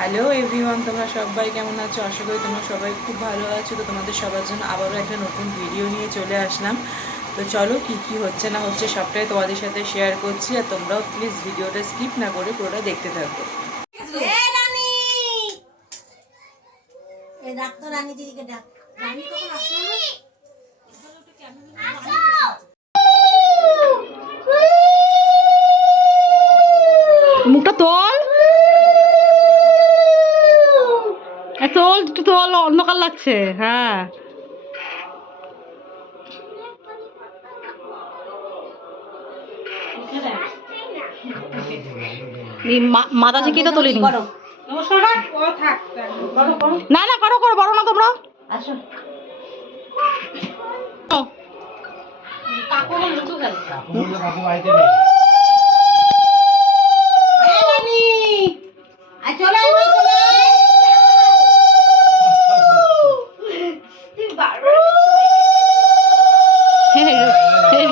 Hello everyone, তোমরা সবাই কেমন আছো? আশা করি তোমরা সবাই খুব ভালো আছো। তো তোমাদের সবার জন্য আবারও একটা নতুন ভিডিও নিয়ে চলে আসলাম। তো চলো কি কি হচ্ছে না হচ্ছে সবটাই তোমাদের সাথে শেয়ার করছি, আর তোমরাও প্লিজ ভিডিওটা স্কিপ না করে পুরোটা দেখতে থাকো। মুখটা তোল, তোল একটু তোল, অন্ধকার লাগছে। হ্যাঁ, মাথা ঝিঁকিয়ে তো তুলিনি। না না, করো করো, বড় না তোমরা।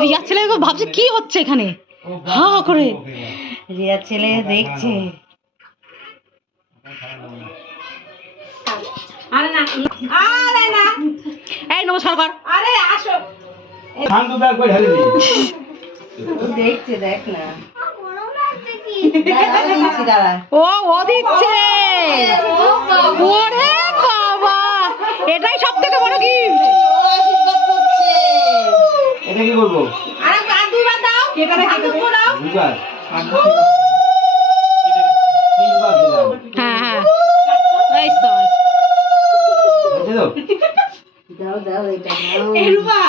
রিয়া ছেলে ভাবছে কি হচ্ছে এখানে, হা করে রিয়া ছেলে দেখছে। এই নমস্কার কর। আরে আসো, দেখছে, দেখ না। ও ও দিচ্ছে। ওরে বাবা, এটাই সব থেকে বড় গিফট। এটা কি করবো? আরে দুইবার দাও, কেটে দাও। দুইবার। তিনবার দিলাম। হ্যাঁ হ্যাঁ, এই সস দাও দাও এটা দাও। এরুবা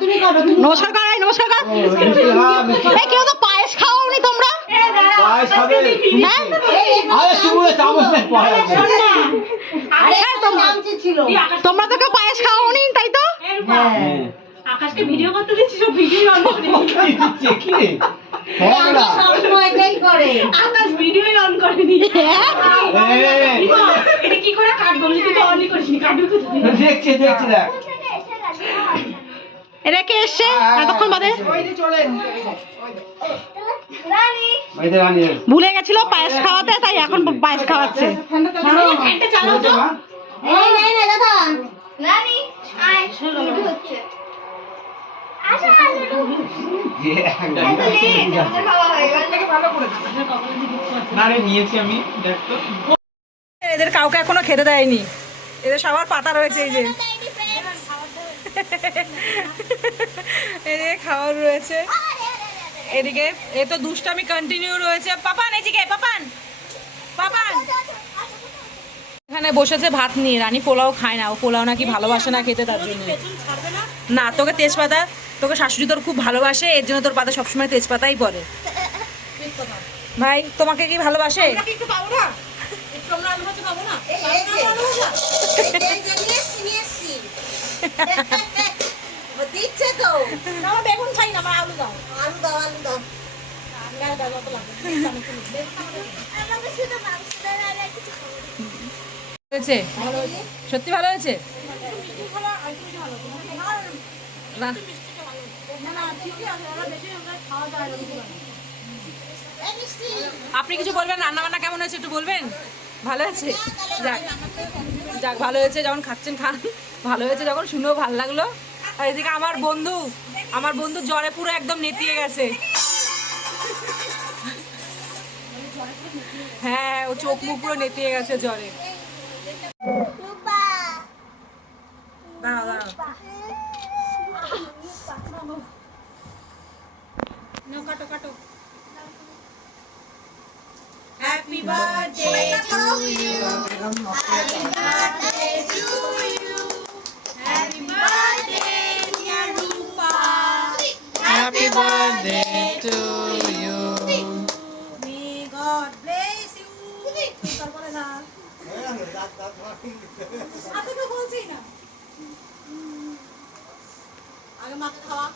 তুমি করো, নমস্কার কর, নমস্কার কর। এই কেউ তো পায়েস খাওনি তোমরা? পায়েস খাবে? হ্যাঁ, আরে চুমুরে চামচ নেই পায়েস। আরে চামচ ছিল। তোমরা তো কেউ পায়েস খাওনি, তাই তো? হ্যাঁ, আকাশকে ভিডিও করতে দিচ্ছি, সব ভিডিও অন করে দিচ্ছে কি রে? হ্যাঁ না, সব সময় এটাই করে। আকাশ ভিডিও অন করে নি। এটা কি করে কাটবো? তুই তো অনই করিসনি, কাটবি কোথায়? দেখছি দেখছি দেখ। এটা কে এসছে এতক্ষণ বাদে? ভুলে গেছিল পায়েস খাওয়াতে, তাই এখন পায়েস খাওয়াচ্ছে। এদের কাউকে এখনো খেতে দেয়নি, এদের সবার পাতা রয়েছে। এই যে এদিকে খাওয়ার রয়েছে, এদিকে এ তো দুষ্টামি কন্টিনিউ রয়েছে। পাপান এদিকে, পাপান পাপান এখানে বসেছে ভাত নিয়ে। রানী পোলাও খায় না, ও পোলাও নাকি ভালোবাসে না খেতে, তার জন্য। না, তোকে তেজপাতা, তোকে শাশুড়ি তোর খুব ভালোবাসে, এর জন্য তোর পাতা সবসময় তেজপাতাই পড়ে। ভাই তোমাকে কি ভালোবাসে? দিচ্ছে তো, আমার বেগুন চাই না, আমার আলু দাও, আলু দাও, আলু দাও। হয়েছে সত্যি ভালো হয়েছে। আপনি কিছু বলবেন? রান্না বান্না কেমন হয়েছে একটু বলবেন? ভালো হয়েছে? যাক যাক, ভালো হয়েছে। যখন খাচ্ছেন খান, ভালো হয়েছে যখন শুনেও ভালো লাগলো। আর এদিকে আমার বন্ধু জ্বরে পুরো একদম নেতিয়ে গেছে। হ্যাঁ, ও চোখ মুখ পুরো নেতিয়ে গেছে জ্বরে। দাঁড়াও দাঁড়াও, কাটো কাটো। Happy birthday to you. Happy birthday to you. Happy birthday dear Rupa. Happy birthday to you. May God bless you. তারপরে না, আপনি তো বলছেই না। আগে মাকে খাওয়া।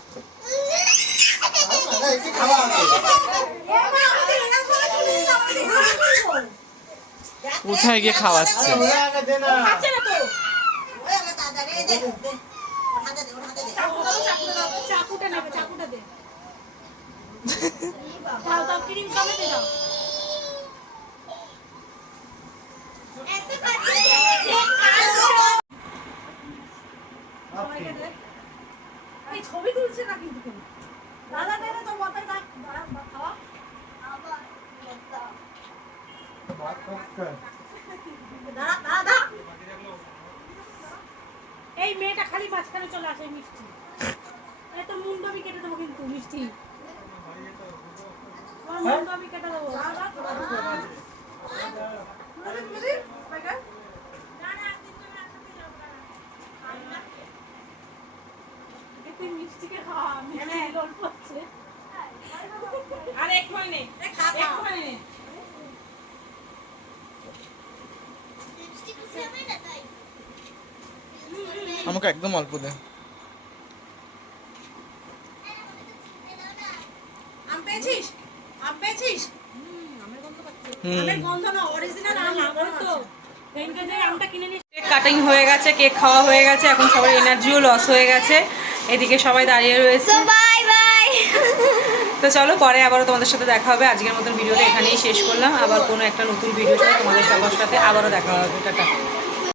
কোথায় গিয়ে খাওয়াচ্ছে? চাকুটা নেবে, চাকুটা দে। দাও দাও, ক্রিম সমেত দাও। দাদা দে তো মতে থাক খাওয়া দাদা দাদা এই মেয়েটা খালি মাঝখানে চলে আসে মিষ্টি এই তো মুন্ড আমি কেটে দেবো কিন্তু মিষ্টি মুন্ড আমি কেটে দেবো মিষ্টিকে খাওয়া মিষ্টি গল্প হচ্ছে আর এক মানে আমাকে একদম অল্প দে। আম পেয়েছিস আম পেয়েছিস হুম আমের গন্ধ না অরিজিনাল আম তো এইটা যে আমটা কিনে নিস কেক কাটিং হয়ে গেছে, কেক খাওয়া হয়ে গেছে, এখন সবার এনার্জিও লস হয়ে গেছে, এদিকে সবাই দাঁড়িয়ে রয়েছে। বাই বাই তো চলো পরে আবারও তোমাদের সাথে দেখা হবে। আজকের মতন ভিডিওটা এখানেই শেষ করলাম, আবার কোনো একটা নতুন ভিডিওর সাথে তোমাদের সবার সাথে আবারও দেখা হবে। টাটা।